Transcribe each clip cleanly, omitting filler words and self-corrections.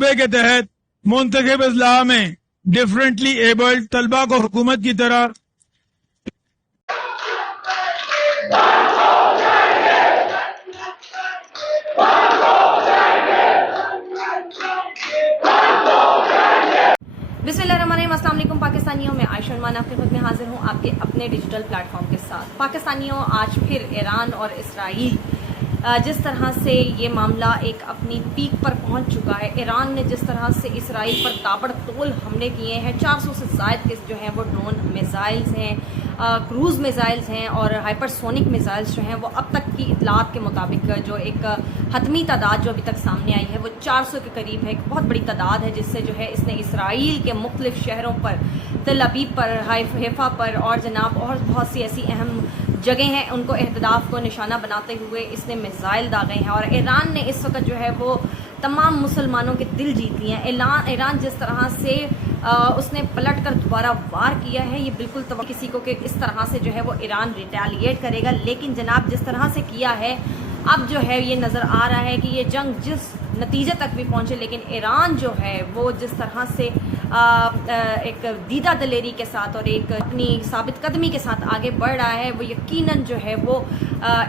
کے تحت منتخب اضلاع میں ڈفرینٹلی ایبلڈ طلبہ کو حکومت کی طرح بسم اللہ الرحمن الرحیم۔ السلام علیکم پاکستانیوں، میں عائشہ عنوان آپ کے خود میں حاضر ہوں آپ کے اپنے ڈیجیٹل پلیٹ فارم کے ساتھ۔ پاکستانیوں، آج پھر ایران اور اسرائیل جس طرح سے یہ معاملہ ایک اپنی پیک پر پہنچ چکا ہے، ایران نے جس طرح سے اسرائیل پر تابڑ توڑ حملے کیے ہیں، 400 سے زائد کے جو ہیں وہ ڈرون میزائلز ہیں، کروز میزائلز ہیں اور ہائپر سونک میزائلز جو ہیں وہ اب تک کی اطلاعات کے مطابق جو ایک حتمی تعداد جو ابھی تک سامنے آئی ہے وہ 400 کے قریب ہے۔ ایک بہت بڑی تعداد ہے جس سے جو ہے اس نے اسرائیل کے مختلف شہروں پر، تل ابیب پر، حیفا پر اور جناب اور بہت سی ایسی اہم جگہیں ہیں ان کو اہداف کو نشانہ بناتے ہوئے اس نے میزائل داغے ہیں، اور ایران نے اس وقت جو ہے وہ تمام مسلمانوں کے دل جیت لیے ہیں۔ ایران جس طرح سے اس نے پلٹ کر دوبارہ وار کیا ہے، یہ بالکل کسی کو کہ اس طرح سے جو ہے وہ ایران ریٹیلیٹ کرے گا، لیکن جناب جس طرح سے کیا ہے اب جو ہے یہ نظر آ رہا ہے کہ یہ جنگ جس نتیجے تک بھی پہنچے، لیکن ایران جو ہے وہ جس طرح سے ایک دیدہ دلیری کے ساتھ اور ایک اپنی ثابت قدمی کے ساتھ آگے بڑھ رہا ہے، وہ یقیناً جو ہے وہ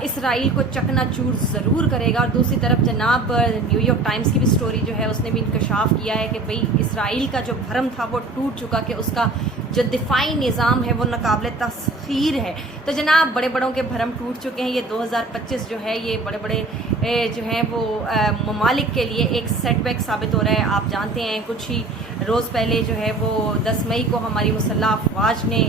اسرائیل کو چکنا چور ضرور کرے گا۔ اور دوسری طرف جناب نیو یارک ٹائمز کی بھی سٹوری جو ہے اس نے بھی انکشاف کیا ہے کہ بھئی اسرائیل کا جو بھرم تھا وہ ٹوٹ چکا، کہ اس کا جو دفاعی نظام ہے وہ ناقابل تسخیر ہے۔ تو جناب بڑے بڑوں کے بھرم ٹوٹ چکے ہیں۔ یہ 2025 جو ہے یہ بڑے بڑے جو ہیں وہ ممالک کے لیے ایک سیٹ بیک ثابت ہو رہا ہے۔ آپ جانتے ہیں کچھ ہی روز پہلے جو ہے وہ 10 مئی کو ہماری مسلح افواج نے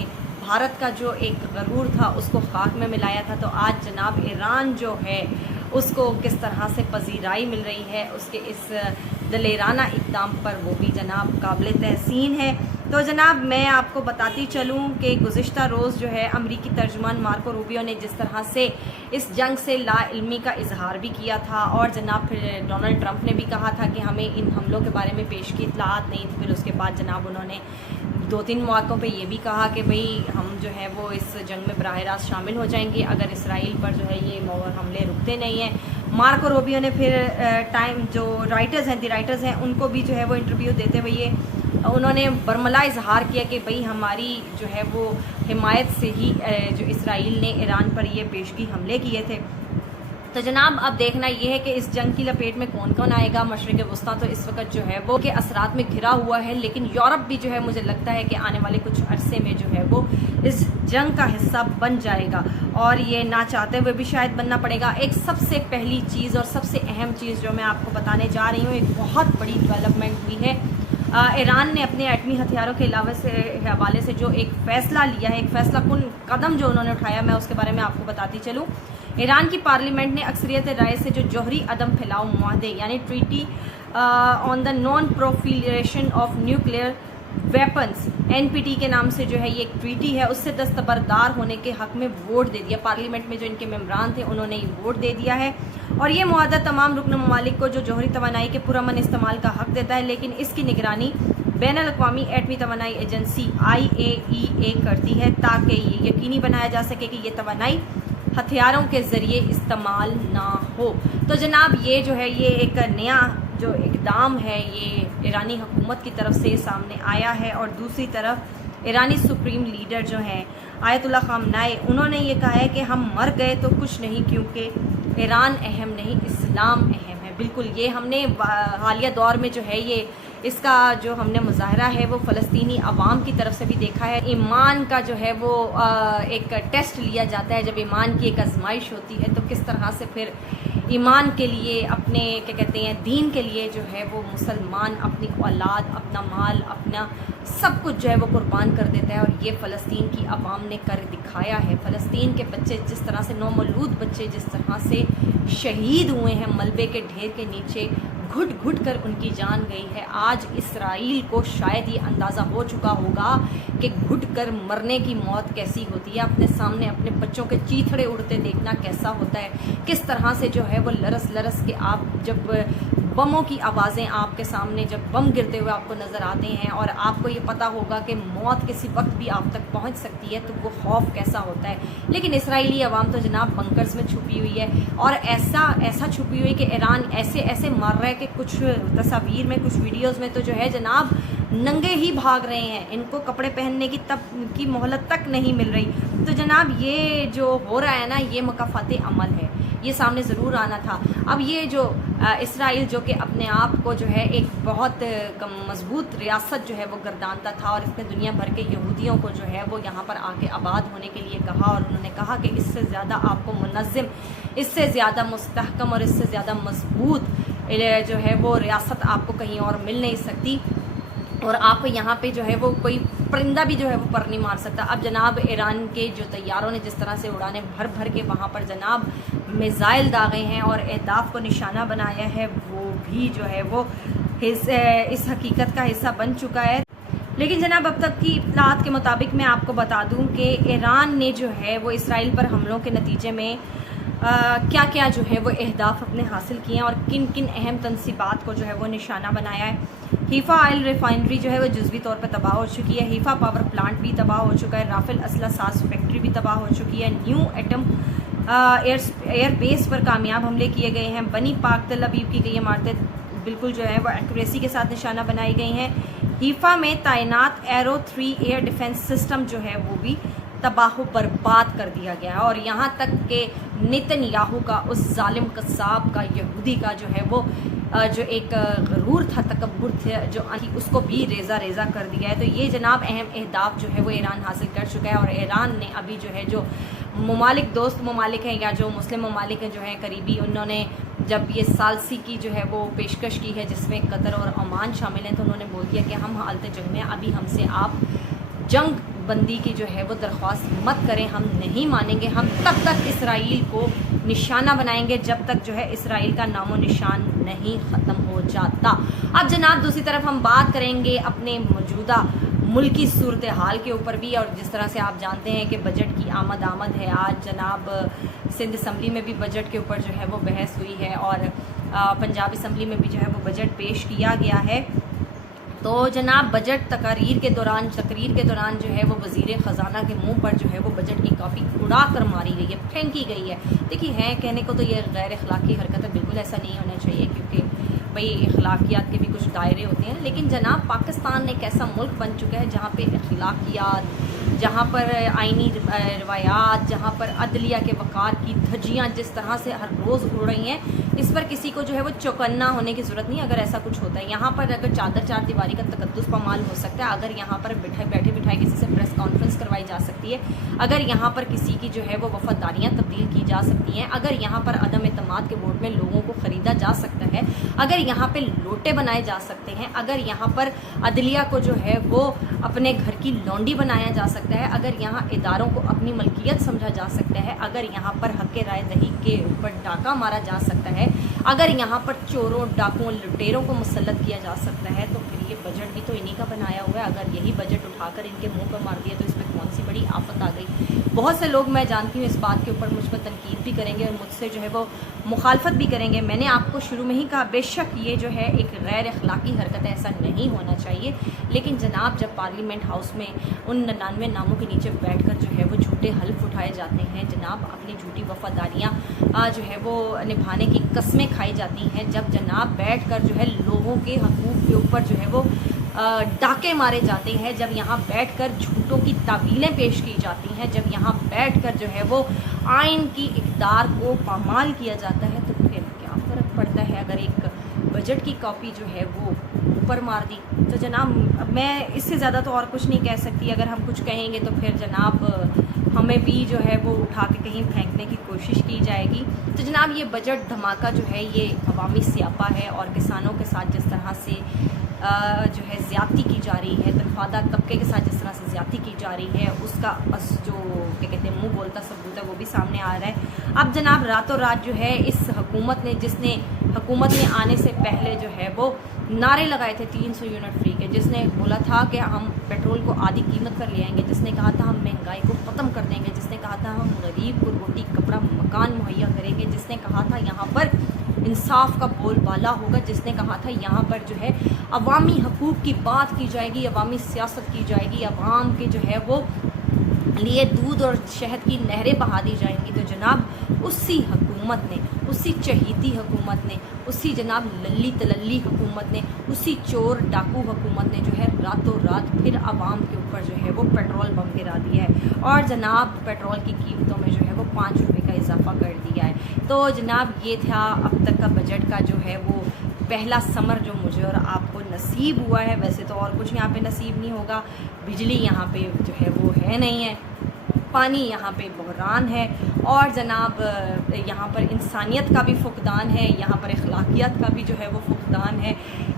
بھارت کا جو ایک غرور تھا اس کو خاک میں ملایا تھا، تو آج جناب ایران جو ہے اس کو کس طرح سے پذیرائی مل رہی ہے اس کے اس دلیرانہ اقدام پر، وہ بھی جناب قابل تحسین ہے۔ تو جناب میں آپ کو بتاتی چلوں کہ گزشتہ روز جو ہے امریکی ترجمان مارکو روبیو نے جس طرح سے اس جنگ سے لا علمی کا اظہار بھی کیا تھا، اور جناب پھر ڈونلڈ ٹرمپ نے بھی کہا تھا کہ ہمیں ان حملوں کے بارے میں پیش کی اطلاعات نہیں تھی۔ پھر اس کے بعد جناب انہوں نے 2-3 مواقعوں پہ یہ بھی کہا کہ بھئی ہم جو ہے وہ اس جنگ میں براہ راست شامل ہو جائیں گے اگر اسرائیل پر جو ہے یہ حملے رکتے نہیں ہیں۔ مارکو روبیو نے پھر ٹائم جو رائٹرز ہیں ان کو بھی جو ہے وہ انٹرویو دیتے ہوئے انہوں نے برملا اظہار کیا کہ بھئی ہماری جو ہے وہ حمایت سے ہی جو اسرائیل نے ایران پر یہ پیشگی حملے کیے تھے۔ تو جناب اب دیکھنا یہ ہے کہ اس جنگ کی لپیٹ میں کون کون آئے گا۔ مشرق وسطیٰ تو اس وقت جو ہے وہ کے اثرات میں گھرا ہوا ہے، لیکن یورپ بھی جو ہے مجھے لگتا ہے کہ آنے والے کچھ عرصے میں جو ہے وہ اس جنگ کا حصہ بن جائے گا، اور یہ نہ چاہتے ہوئے بھی شاید بننا پڑے گا۔ ایک سب سے پہلی چیز اور سب سے اہم چیز جو میں آپ کو بتانے جا رہی ہوں، ایک بہت بڑی ڈیولپمنٹ ہوئی ہے۔ ایران نے اپنے ایٹمی ہتھیاروں کے حوالے سے جو ایک فیصلہ لیا ہے، ایک فیصلہ کن قدم جو انہوں نے اٹھایا، میں اس کے بارے میں آپ کو بتاتی چلوں۔ ایران کی پارلیمنٹ نے اکثریت رائے سے جو جوہری عدم پھیلاؤ معاہدے یعنی treaty on the non proliferation of nuclear weapons NPT کے نام سے جو ہے یہ ایک ٹریٹی ہے، اس سے دستبردار ہونے کے حق میں ووٹ دے دیا۔ پارلیمنٹ میں جو ان کے ممبران تھے انہوں نے یہ ووٹ دے دیا ہے، اور یہ معاہدہ تمام رکن ممالک کو جو جوہری توانائی کے پرامن استعمال کا حق دیتا ہے، لیکن اس کی نگرانی بین الاقوامی ایٹمی توانائی ایجنسی IAEA کرتی ہے، تاکہ یہ یقینی بنایا جا سکے کہ یہ توانائی ہتھیاروں کے ذریعے استعمال نہ ہو۔ تو جناب یہ جو ہے یہ ایک نیا جو اقدام ہے یہ ایرانی حکومت کی طرف سے سامنے آیا ہے، اور دوسری طرف ایرانی سپریم لیڈر جو ہیں آیت اللہ خامنائی، انہوں نے یہ کہا ہے کہ ہم مر گئے تو کچھ نہیں، کیونکہ ایران اہم نہیں، اسلام اہم ہے۔ بالکل یہ ہم نے حالیہ دور میں جو ہے یہ اس کا جو ہم نے مظاہرہ ہے وہ فلسطینی عوام کی طرف سے بھی دیکھا ہے۔ ایمان کا جو ہے وہ ایک ٹیسٹ لیا جاتا ہے، جب ایمان کی ایک آزمائش ہوتی ہے تو کس طرح سے پھر ایمان کے لیے اپنے کیا کہتے ہیں دین کے لیے جو ہے وہ مسلمان اپنی اولاد، اپنا مال، اپنا سب کچھ جو ہے وہ قربان کر دیتا ہے، اور یہ فلسطین کی عوام نے کر دکھایا ہے۔ فلسطین کے بچے جس طرح سے نومولود بچے جس طرح سے شہید ہوئے ہیں ملبے کے ڈھیر کے نیچے، گھٹ گھٹ کر ان کی جان گئی ہے۔ آج اسرائیل کو شاید یہ اندازہ ہو چکا ہوگا کہ گھٹ کر مرنے کی موت کیسی ہوتی ہے، اپنے سامنے اپنے بچوں کے چیتھڑے اڑتے دیکھنا کیسا ہوتا ہے، کس طرح سے جو ہے وہ لرس لرس کے آپ جب بموں کی آوازیں آپ کے سامنے جب بم گرتے ہوئے آپ کو نظر آتے ہیں، اور آپ کو یہ پتہ ہوگا کہ موت کسی وقت بھی آپ تک پہنچ سکتی ہے، تو وہ خوف کیسا ہوتا ہے۔ لیکن اسرائیلی عوام تو جناب بنکرز میں چھپی ہوئی ہے، اور ایسا چھپی ہوئی کہ ایران ایسے مار رہا ہے کہ کہ کچھ تصاویر میں کچھ ویڈیوز میں تو جو ہے جناب ننگے ہی بھاگ رہے ہیں، ان کو کپڑے پہننے کی مہلت تک نہیں مل رہی. تو جناب یہ جو ہو رہا ہے نا یہ مکافات عمل ہے، یہ سامنے ضرور آنا تھا. اب یہ جو اسرائیل جو کہ اپنے آپ کو جو ہے ایک بہت مضبوط ریاست جو ہے وہ گردانتا تھا، اور اس نے دنیا بھر کے یہودیوں کو جو ہے وہ یہاں پر آ کے آباد ہونے کے لیے کہا، اور انہوں نے کہا کہ اس سے زیادہ آپ کو منظم، اس سے زیادہ مستحکم اور اس سے زیادہ مضبوط جو ہے وہ ریاست آپ کو کہیں اور مل نہیں سکتی، اور آپ کو یہاں پہ جو ہے وہ کوئی پرندہ بھی جو ہے وہ پر نہیں مار سکتا. اب جناب ایران کے جو طیاروں نے جس طرح سے اڑانے بھر بھر کے وہاں پر جناب میزائل داغے ہیں اور اہداف کو نشانہ بنایا ہے، وہ بھی جو ہے وہ اس حقیقت کا حصہ بن چکا ہے. لیکن جناب اب تک کی اطلاعات کے مطابق میں آپ کو بتا دوں کہ ایران نے جو ہے وہ اسرائیل پر حملوں کے نتیجے میں کیا کیا جو ہے وہ اہداف اپنے حاصل کیے ہیں اور کن کن اہم تنصیبات کو جو ہے وہ نشانہ بنایا ہے. حیفا آئل ریفائنری جو ہے وہ جزوی طور پر تباہ ہو چکی ہے، حیفا پاور پلانٹ بھی تباہ ہو چکا ہے، رافیل اسلحہ ساز فیکٹری بھی تباہ ہو چکی ہے، نیو ایٹم ایئر بیس پر کامیاب حملے کیے گئے ہیں، بنی پاک تل ابیب کی گئی عمارتیں بالکل جو ہے وہ ایکوریسی کے ساتھ نشانہ بنائی گئی ہیں. حیفا میں تعینات ایرو 3 ایئر ڈیفنس سسٹم جو ہے وہ بھی تباہ و برباد کر دیا گیا ہے، اور یہاں تک کہ نتن یاہو کا اس ظالم قصاب کا یہودی کا جو ہے وہ جو ایک غرور تھا، تکبر تھا، جو اس کو بھی ریزہ ریزہ کر دیا ہے. تو یہ جناب اہم اہداف جو ہے وہ ایران حاصل کر چکا ہے، اور ایران نے ابھی جو ہے جو ممالک دوست ممالک ہیں یا جو مسلم ممالک ہیں جو ہیں قریبی، انہوں نے جب یہ ثالثی کی جو ہے وہ پیشکش کی ہے جس میں قطر اور عمان شامل ہیں، تو انہوں نے بول دیا کہ ہم حالت جنگ میں ابھی ہم سے آپ جنگ بندی کی جو ہے وہ درخواست مت کریں، ہم نہیں مانیں گے، ہم تب تک اسرائیل کو نشانہ بنائیں گے جب تک جو ہے اسرائیل کا نام و نشان نہیں ختم ہو جاتا. اب جناب دوسری طرف ہم بات کریں گے اپنے موجودہ ملکی صورتحال کے اوپر بھی، اور جس طرح سے آپ جانتے ہیں کہ بجٹ کی آمد ہے. آج جناب سندھ اسمبلی میں بھی بجٹ کے اوپر جو ہے وہ بحث ہوئی ہے، اور پنجاب اسمبلی میں بھی جو ہے وہ بجٹ پیش کیا گیا ہے. تو جناب بجٹ تقریر کے دوران جو ہے وہ وزیر خزانہ کے منہ پر جو ہے وہ بجٹ کی کاپی اڑا کر ماری گئی ہے، پھینکی گئی ہے. دیکھیے ہے کہنے کو تو یہ غیر اخلاقی حرکت ہے، بالکل ایسا نہیں ہونا چاہیے، کیونکہ بھئی اخلاقیات کے بھی کچھ دائرے ہوتے ہیں. لیکن جناب پاکستان ایک ایسا ملک بن چکا ہے جہاں پہ اخلاقیات، جہاں پر آئینی روایات، جہاں پر عدلیہ کے وقار کی دھجیاں جس طرح سے ہر روز اڑ رہی ہیں، اس پر کسی کو جو ہے وہ چوکنا ہونے کی ضرورت نہیں. اگر ایسا کچھ ہوتا ہے یہاں پر، اگر چار دیواری کا تقدس پامال ہو سکتا ہے، اگر یہاں پر بیٹھے بٹھائے کسی سے پریس کانفرنس کروائی جا سکتی ہے، اگر یہاں پر کسی کی جو ہے وہ وفاداریاں تبدیل کی جا سکتی ہیں، اگر یہاں پر عدم اعتماد کے ووٹ میں لوگوں کو خریدا جا سکتا ہے، اگر یہاں پہ لوٹے بنائے جا سکتے ہیں، اگر یہاں پر عدلیہ کو جو ہے وہ اپنے گھر کی لونڈی بنایا جا سکتا ہے، اگر یہاں اداروں کو اپنی ملکیت سمجھا جا سکتا ہے، اگر یہاں پر حق رائے دہی کے اوپر ڈاکہ مارا جا سکتا ہے، اگر یہاں پر چوروں ڈاکوں لٹیروں کو مسلط کیا جا سکتا ہے، تو پھر یہ بجٹ بھی تو انہی کا بنایا ہوا ہے. اگر یہی بجٹ اٹھا کر ان کے منہ پر مار دیا تو اس میں کون سی بڑی آفت آ گئی. بہت سے لوگ میں جانتی ہوں اس بات کے اوپر مجھ پر تنقید بھی کریں گے اور مجھ سے جو ہے وہ مخالفت بھی کریں گے. میں نے آپ کو شروع میں ہی کہا بے شک یہ جو ہے ایک غیر اخلاقی حرکت ہے، ایسا نہیں ہونا چاہیے. لیکن جناب جب پارلیمنٹ ہاؤس میں ان 99 ناموں کے نیچے بیٹھ کر جو ہے وہ جھوٹے حلف اٹھائے جاتے ہیں، جناب اپنی جھوٹی وفاداریاں جو ہے وہ نبھانے کی قسمیں کھائی جاتی ہیں، جب جناب بیٹھ کر جو ہے لوگوں کے حقوق کے اوپر جو ہے وہ ڈاکے مارے جاتے ہیں، جب یہاں بیٹھ کر جھوٹوں کی تعویلیں پیش کی جاتی ہیں، جب یہاں بیٹھ کر جو ہے وہ آئین کی اقدار کو پامال کیا جاتا ہے، تو پھر کیا فرق پڑتا ہے اگر ایک بجٹ کی کاپی جو ہے وہ اوپر مار دی. تو جناب میں اس سے زیادہ تو اور کچھ نہیں کہہ سکتی. اگر ہم کچھ کہیں گے تو پھر جناب ہمیں بھی جو ہے وہ اٹھا کے کہیں پھینکنے کی کوشش کی جائے گی. تو جناب یہ بجٹ دھماکہ جو ہے یہ عوامی سیاپا ہے، اور کسانوں کے ساتھ جس طرح سے جو ہے زیادتی کی جا رہی ہے، تنخواہ طبقے کے ساتھ جس طرح سے زیادتی کی جا رہی ہے، اس کا جو کیا کہتے ہیں منہ بولتا ثبوت ہے وہ بھی سامنے آ رہا ہے. اب جناب راتوں رات جو ہے اس حکومت نے آنے سے پہلے جو ہے وہ نعرے لگائے تھے 300 یونٹ فری کے، جس نے بولا تھا کہ ہم پیٹرول کو آدھی قیمت پر لے آئیں گے، جس نے کہا تھا ہم مہنگائی کو ختم کر دیں گے، جس نے کہا تھا ہم غریب کو روٹی کپڑا مکان مہیا کریں گے، جس نے کہا تھا یہاں پر انصاف کا بول بالا ہوگا، جس نے کہا تھا یہاں پر جو ہے عوامی حقوق کی بات کی جائے گی، عوامی سیاست کی جائے گی، عوام کے جو ہے وہ لیے دودھ اور شہد کی نہریں بہا دی جائیں گی، تو جناب اسی حکومت نے، اسی چہیتی حکومت نے، اسی جناب للی تللی حکومت نے، اسی چور ڈاکو حکومت نے جو ہے راتوں رات پھر عوام کے اوپر جو ہے وہ پیٹرول بم گرا دیا ہے، اور جناب پیٹرول کی قیمتوں میں جو ہے وہ 5 روپے کا اضافہ کر دیا ہے۔ تو جناب یہ تھا اب تک کا بجٹ کا جو ہے وہ پہلا سمر جو مجھے اور آپ کو نصیب ہوا ہے۔ ویسے تو اور کچھ یہاں پہ نصیب نہیں ہوگا، بجلی یہاں پہ جو ہے وہ ہے نہیں ہے، پانی یہاں پہ بحران ہے، اور جناب یہاں پر انسانیت کا بھی فقدان ہے، یہاں پر اخلاقیات کا بھی جو ہے وہ فقدان ہے،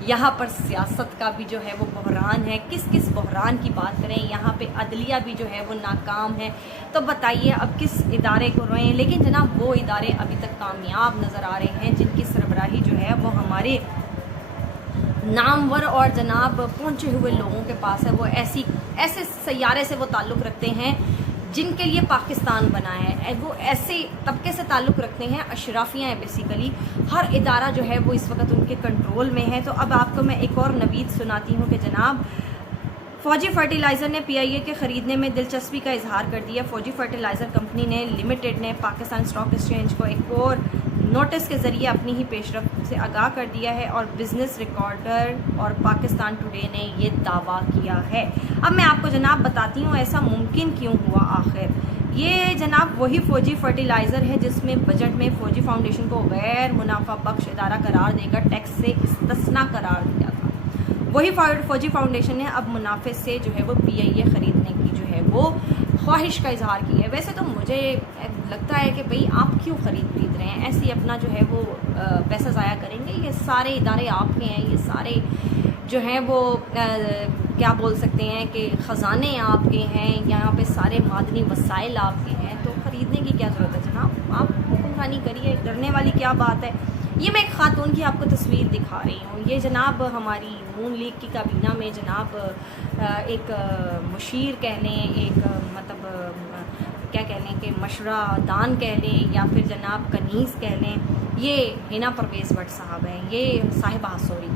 یہاں پر سیاست کا بھی جو ہے وہ بحران ہے۔ کس بحران کی بات کریں، یہاں پہ عدلیہ بھی جو ہے وہ ناکام ہے۔ تو بتائیے اب کس ادارے کو روئیں؟ لیکن جناب وہ ادارے ابھی تک کامیاب نظر آ رہے ہیں جن کی سربراہی جو ہے وہ ہمارے نامور اور جناب پہنچے ہوئے لوگوں کے پاس ہے۔ وہ ایسے سیارے سے وہ تعلق رکھتے ہیں جن کے لیے پاکستان بنا ہے، وہ ایسے طبقے سے تعلق رکھتے ہیں، اشرافیاں ہیں بیسیکلی۔ ہر ادارہ جو ہے وہ اس وقت ان کے کنٹرول میں ہے۔ تو اب آپ کو میں ایک اور نوید سناتی ہوں کہ جناب فوجی فرٹیلائزر نے پی آئی اے کے خریدنے میں دلچسپی کا اظہار کر دیا۔ فوجی فرٹیلائزر کمپنی نے لمیٹڈ نے پاکستان اسٹاک ایکسچینج کو ایک اور نوٹس کے ذریعے اپنی ہی پیش رفت سے آگاہ کر دیا ہے، اور بزنس ریکارڈر اور پاکستان ٹوڈے نے یہ دعویٰ کیا ہے۔ اب میں آپ کو جناب بتاتی ہوں ایسا ممکن کیوں ہوا آخر۔ یہ جناب وہی فوجی فرٹیلائزر ہے جس میں بجٹ میں فوجی فاؤنڈیشن کو غیر منافع بخش ادارہ قرار دے کر ٹیکس سے استثناء قرار دیا تھا۔ وہی فوجی فاؤنڈیشن نے اب منافع سے جو ہے وہ پی آئی اے خریدنے کی جو ہے وہ خواہش کا اظہار کی ہے۔ ویسے تو مجھے لگتا ہے کہ بھئی آپ کیوں خرید رہے ہیں، ایسے ہی اپنا جو ہے وہ پیسہ ضائع کریں گے؟ یہ سارے ادارے آپ کے ہیں، یہ سارے جو ہیں وہ کیا بول سکتے ہیں کہ خزانے آپ کے ہیں، یہاں پہ سارے معدنی وسائل آپ کے ہیں، تو خریدنے کی کیا ضرورت ہے جناب؟ آپ حکمرانی کریے، ڈرنے والی کیا بات ہے؟ یہ میں ایک خاتون کی آپ کو تصویر دکھا رہی ہوں۔ یہ جناب ہماری نون لیگ کی کابینہ میں جناب ایک مشیر کہہ لیں، ایک مطلب کیا کہہ لیں کہ مشورہ دان کہہ لیں، یا پھر جناب کنیز کہہ لیں، یہ ہینا پرویز بٹ صاحب ہیں، یہ صاحبہ سوری،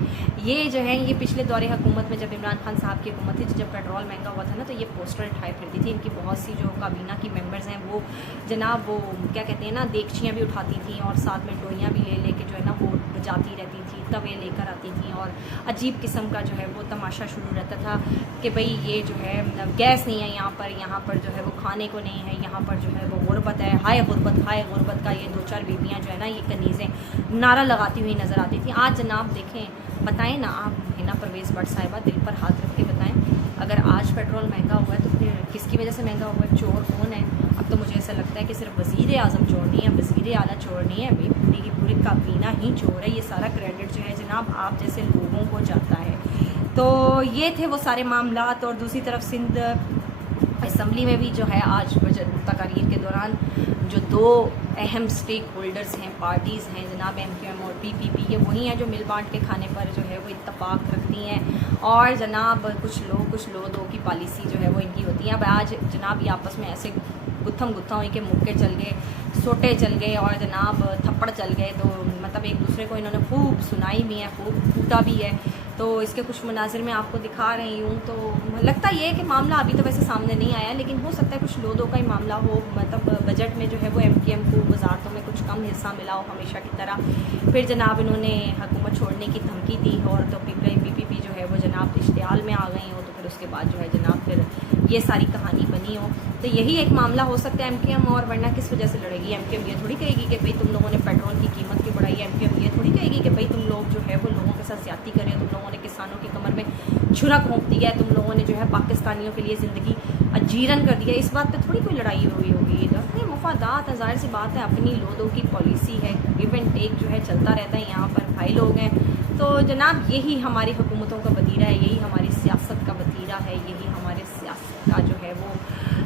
یہ جو ہے یہ پچھلے دور حکومت میں جب عمران خان صاحب کی حکومت تھی، جب پیٹرول مہنگا ہوا تھا نا، تو یہ پوسٹر اٹھائے پھرتی تھی۔ ان کی بہت سی جو کابینہ کی ممبرز ہیں وہ جناب وہ کیا کہتے ہیں نا، دیگچیاں بھی اٹھاتی تھیں، اور ساتھ میں ڈوئیاں بھی لے کے جو ہے نا وہ بجاتی رہتی تھی، توے لے کر آتی تھیں، اور عجیب قسم کا جو ہے وہ تماشا شروع رہتا تھا کہ بھئی یہ جو ہے گیس نہیں ہے یہاں پر جو ہے وہ کھانے کو نہیں ہے، یہاں پر جو ہے وہ غربت ہے، ہائے غربت کا یہ 2-4 بیویاں جو ہے نا یہ کنیزیں نعرہ لگاتی ہوئی نظر آتی تھیں۔ آج جناب دیکھیں، بتائیں نا آپ ہینا پرویز بٹ صاحبہ، دل پر ہاتھ رکھ کے بتائیں، اگر آج پیٹرول مہنگا ہوا ہے تو پھر کس کی وجہ سے مہنگا ہوا ہے؟ چور کون ہے؟ اب تو مجھے ایسا لگتا ہے کہ صرف وزیر اعظم چور نہیں ہے، وزیر اعلیٰ چور نہیں ہے، بھائی پوری کی پوری کابینہ ہی چور ہے۔ یہ سارا کریڈٹ جو ہے جناب آپ جیسے لوگوں کو جاتا ہے۔ تو یہ تھے وہ سارے معاملات۔ اور دوسری طرف سندھ اسمبلی میں بھی جو ہے آج بجٹ تقاریر کے دوران جو 2 اہم سٹیک ہولڈرز ہیں، پارٹیز ہیں جناب ایم کیو ایم اور پی پی پی، یہ وہی ہیں جو مل بانٹ کے کھانے پر جو ہے وہ اتفاق رکھتی ہیں، اور جناب کچھ لو دو کی پالیسی جو ہے وہ ان کی ہوتی ہے۔ اب آج جناب یہ آپس میں ایسے گتھم ہوئی کہ مکے چل گئے، سوٹے چل گئے، اور جناب تھپڑ چل گئے، تو مطلب ایک دوسرے کو انہوں نے خوب سنائی بھی ہے، خوب ٹوٹا بھی ہے۔ تو اس کے کچھ مناظر میں آپ کو دکھا رہی ہوں۔ تو لگتا یہ ہے کہ معاملہ ابھی تو ویسے سامنے نہیں آیا، لیکن ہو سکتا ہے کچھ لودوں کا ہی معاملہ ہو، مطلب بجٹ میں جو ہے وہ ایم کیو ایم کو وزارتوں میں کچھ کم حصہ ملا ہو ہمیشہ کی طرح۔ پھر جناب انہوں نے حکومت چھوڑنے کی دھمکی دی، اور تو پی پی پی جو ہے وہ جناب اشتعال میں آ گئی ہو، تو پھر اس کے بعد جو ہے جناب پھر یہ ساری کہانی بنی ہو۔ تو یہی ایک معاملہ ہو سکتا ہے ایم کیو ایم، اور ورنہ کس وجہ سے لڑے گی ایم کیو ایم؟ یہ تھوڑی کہے گی کہ بھائی تم لوگوں نے پیٹرول کی قیمت کیوں بڑھائی ہے، ایم کیو ایم یہ تھوڑی کہے گی کہ بھائی تم لوگ جو ہے وہ لوگوں کے ساتھ زیادتی کریں، تم لوگوں نے کسانوں کی کمر میں چھرا گھونپ دیا ہے، تم لوگوں نے جو ہے پاکستانیوں کے لیے زندگی اجیرن کر دیا ہے۔ اس بات پہ تھوڑی کوئی لڑائی ہوئی ہوگی، اپنے مفادات ہیں، ظاہر سی بات ہے، اپنی لودوں کی پالیسی ہے، گیو اینڈ ٹیک جو ہے چلتا رہتا ہے، یہاں پر بھائی لوگ ہیں۔ تو جناب یہی ہماری حکومتوں کا وتیرہ ہے، یہی ہماری سیاست کا وتیرہ ہے، یہی ہمارے سیاست کا جو ہے وہ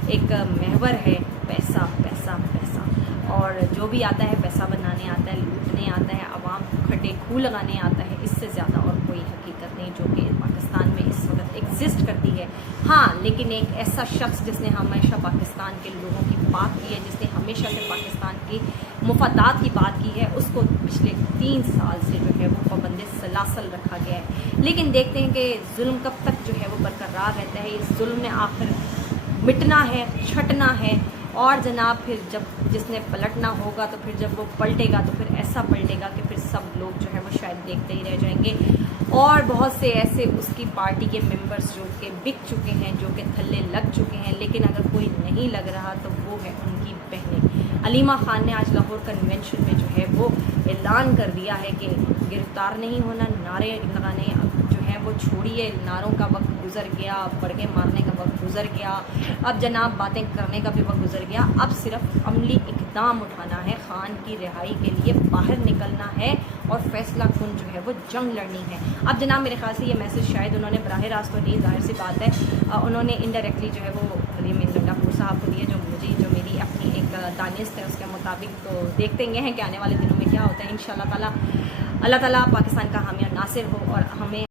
ایک محور ہے، پیسہ پیسہ پیسہ، اور جو بھی آتا ہے پیسہ بنانے آتا ہے، لوٹنے آتا ہے، عوام کو کھٹے کھو لگانے آتا ہے۔ اس سے زیادہ اور کوئی حقیقت نہیں جو کہ پاکستان میں اس وقت ایگزسٹ کرتی ہے۔ ہاں لیکن ایک ایسا شخص جس نے ہمیشہ پاکستان کے لوگوں کی بات کی ہے، جس نے ہمیشہ سے پاکستان کے مفادات کی بات کی ہے، اس کو پچھلے 3 سال سے جو ہے وہ پابند سلاسل رکھا گیا ہے۔ لیکن دیکھتے ہیں کہ ظلم کب تک جو ہے وہ برقرار رہتا ہے، اس ظلم نے آخر مٹنا ہے، چھٹنا ہے، اور جناب پھر جب جس نے پلٹنا ہوگا تو پھر جب وہ پلٹے گا تو پھر ایسا پلٹے گا کہ پھر سب لوگ جو ہے وہ شاید دیکھتے ہی رہ جائیں گے، اور بہت سے ایسے اس کی پارٹی کے ممبرز جو کہ بک چکے ہیں، جو کہ تھلے لگ چکے ہیں، لیکن اگر کوئی نہیں لگ رہا تو وہ ہے ان کی بہنیں۔ علیمہ خان نے آج لاہور کنونشن میں جو ہے وہ اعلان کر دیا ہے کہ گرفتار نہیں ہونا، نعرے لگانے اب جو ہے وہ چھوڑیے، نعروں کا وقت گزر گیا، بڑگے مارنے کا وقت گزر گیا، اب جناب باتیں کرنے کا بھی وقت گزر گیا، اب صرف عملی اقدام اٹھانا ہے، خان کی رہائی کے لیے باہر نکلنا ہے اور فیصلہ کن جو ہے وہ جنگ لڑنی ہے۔ اب جناب میرے خیال سے یہ میسج شاید انہوں نے براہ راست تو نہیں، ظاہر سی بات ہے انہوں نے انڈائریکٹلی جو ہے وہ علیم ڈنڈا صاحب کو دیے، جو میری اپنی ایک دانست ہے اس کے مطابق، تو دیکھتے ہیں کہ آنے والے دنوں میں کیا ہوتا ہے۔ انشاءاللہ تعالی اللہ تعالیٰ پاکستان کا حامی اور ناصر ہو اور ہمیں